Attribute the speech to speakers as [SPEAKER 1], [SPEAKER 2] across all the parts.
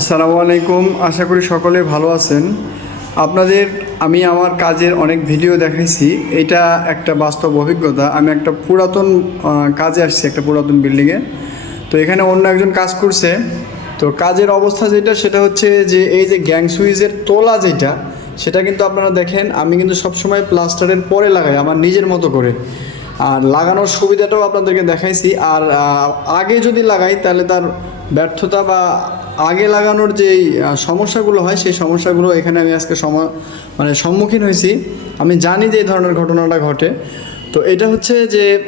[SPEAKER 1] আসসালামু আলাইকুম। আশা করি সকলে ভালো আছেন। আপনাদের, আমি আমার কাজের অনেক ভিডিও দেখাইছি। এটা একটা বাস্তব অভিজ্ঞতা। আমি একটা পুরাতন কাজে আসছি, একটা পুরাতন বিল্ডিংয়ে তো এখানে অন্য একজন কাজ করছে। তো কাজের অবস্থা যেটা, সেটা হচ্ছে যে, এই যে গ্যাং সুইচের তোলা যেটা, সেটা কিন্তু আপনারা দেখেন। আমি কিন্তু সবসময় প্লাস্টারের পরে লাগাই, আমার নিজের মতো করে। আর লাগানোর সুবিধাটাও আপনাদেরকে দেখাইছি। আর আগে যদি লাগাই, তাহলে তার ব্যর্থতা বা আগে লাগানোর আহ, সমস্যাগুলো হয় সেই সমস্যাগুলো এখানে আমি আজকে সম মানে সম্মুখীন হয়েছি। আমি জানি যে এই ধরনের ঘটনাটা ঘটে। তো এটা হচ্ছে যে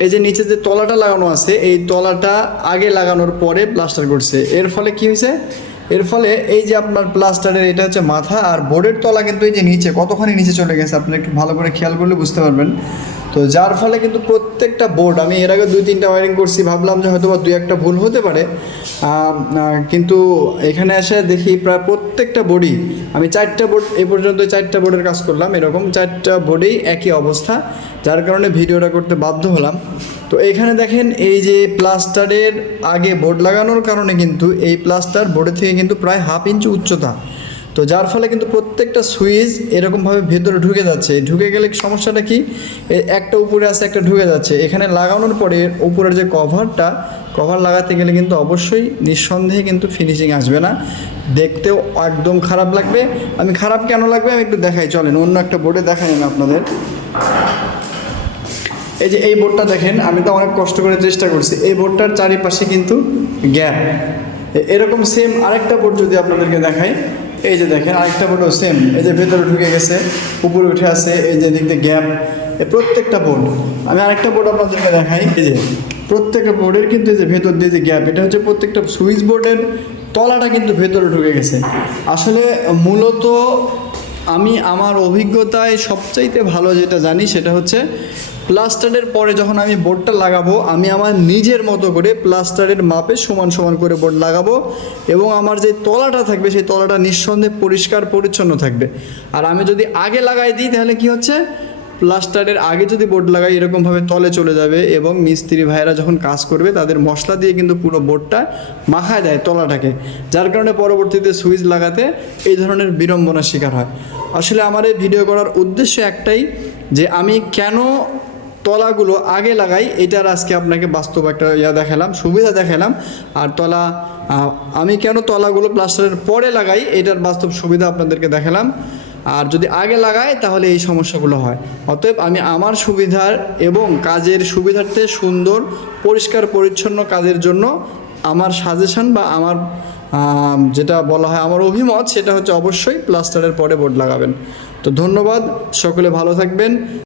[SPEAKER 1] এই যে নিচে যে তলাটা লাগানো আছে এই তলাটা আগে লাগানোর পরে প্লাস্টার করছে এর ফলে কি হয়েছে? এর ফলে এই যে আপনার প্লাস্টারের এটা হচ্ছে মাথা আর বোর্ডের তলা কিন্তু এই যে নিচে কতখানি নিচে চলে গেছে আপনি একটু ভালো করে খেয়াল করলে বুঝতে পারবেন। তো যার ফলে কিন্তু প্রত্যেকটা বোর্ড আমি এর আগে দুই, তিনটা ওয়ারিং করছি, ভাবলাম যে হয়তো বা দুই, একটা ভুল হতে পারে। কিন্তু এখানে এসে দেখি প্রায় প্রত্যেকটা বোর্ডই আমি চারটা বোর্ড এই পর্যন্ত চারটা বোর্ডের কাজ করলাম, এরকম চারটা বোর্ডেই একই অবস্থা, যার কারণে ভিডিওটা করতে বাধ্য হলাম। তো এখানে দেখেন এই যে প্লাস্টারের আগে বোর্ড লাগানোর কারণে কিন্তু এই প্লাস্টার বোর্ডের থেকে কিন্তু প্রায় হাফ ইঞ্চি উচ্চতা। তো যার ফলে কিন্তু প্রত্যেকটা সুইচ এরকমভাবে ভেতরে ঢুকে যাচ্ছে। ঢুকে গেলে সমস্যাটা কি? একটা উপরে আছে, একটা ঢুকে যাচ্ছে। এখানে লাগানোর পরে উপরের যে কভারটা, কভার লাগাতে গেলে কিন্তু অবশ্যই নিঃসন্দেহে কিন্তু ফিনিশিং আসবে না। দেখতেও একদম খারাপ লাগবে। আমি খারাপ কেন লাগবে? আমি একটু দেখাই। চলেন, অন্য একটা বোর্ডে দেখাই আমি আপনাদের। এই যে এই বোর্ডটা দেখেন, আমি তো অনেক কষ্ট করে চেষ্টা করছি। এই বোর্ডটার চারিপাশে কিন্তু গ্যাপ এরকম সেম আরেকটা বোর্ড যদি আপনাদেরকে দেখাই। এই যে দেখেন আরেকটা বোর্ডও সেম এই যে ভেতরে ঢুকে গেছে, উপরে উঠে আছে, এই যে দিক দিয়ে গ্যাপ প্রত্যেকটা বোর্ড আমি আরেকটা বোর্ড আপনাদেরকে দেখাই, এই যে প্রত্যেকটা বোর্ডের কিন্তু এই যে ভেতর দিয়ে যে গ্যাপ এটা হচ্ছে প্রত্যেকটা সুইচ বোর্ডের তলাটা কিন্তু ভেতরে ঢুকে গেছে। আসলে মূলত আমি আমার অভিজ্ঞতায় সবচাইতে ভালো যেটা জানি সেটা হচ্ছে প্লাস্টারের পরে যখন আমি বোর্ডটা লাগাবো, আমি আমার নিজের মতো করে প্লাস্টারের মাপে সমান সমান করে বোর্ড লাগাবো এবং আমার যে তলাটা থাকবে, সেই তলাটা নিঃসন্দেহে পরিষ্কার পরিচ্ছন্ন থাকবে। আর আমি যদি আগে লাগাই দিই, তাহলে কি হচ্ছে? প্লাস্টারের আগে যদি বোর্ড লাগাই, এরকমভাবে তলে চলে যাবে এবং মিস্ত্রি ভাইয়েরা যখন কাজ করবে, তাদের মশলা দিয়ে কিন্তু পুরো বোর্ডটা মাখায় দেয় তলাটাকে, যার কারণে পরবর্তীতে সুইচ লাগাতে এই ধরনের বিড়ম্বনার শিকার হয়। আসলে আমার এই ভিডিও করার উদ্দেশ্য একটাই যে, আমি কেন তলাগুলো আগে লাগাই, এটার আজকে আপনাকে বাস্তব একটা ইয়া দেখালাম, সুবিধা দেখালাম। আর তলা আমি কেন তলাগুলো প্লাস্টারের পরে লাগাই, এটার বাস্তব সুবিধা আপনাদেরকে দেখালাম। আর যদি আগে লাগাই, তাহলে এই সমস্যাগুলো হয়। অতএব আমি আমার সুবিধার এবং কাজের সুবিধার্থে সুন্দর, পরিষ্কার, পরিচ্ছন্ন কাজের জন্য আমার সাজেশন বা আমার যেটা বলা হয় আমার অভিমত, সেটা হচ্ছে অবশ্যই প্লাস্টারের পরে বোর্ড লাগাবেন। তো ধন্যবাদ, সকলে ভালো থাকবেন।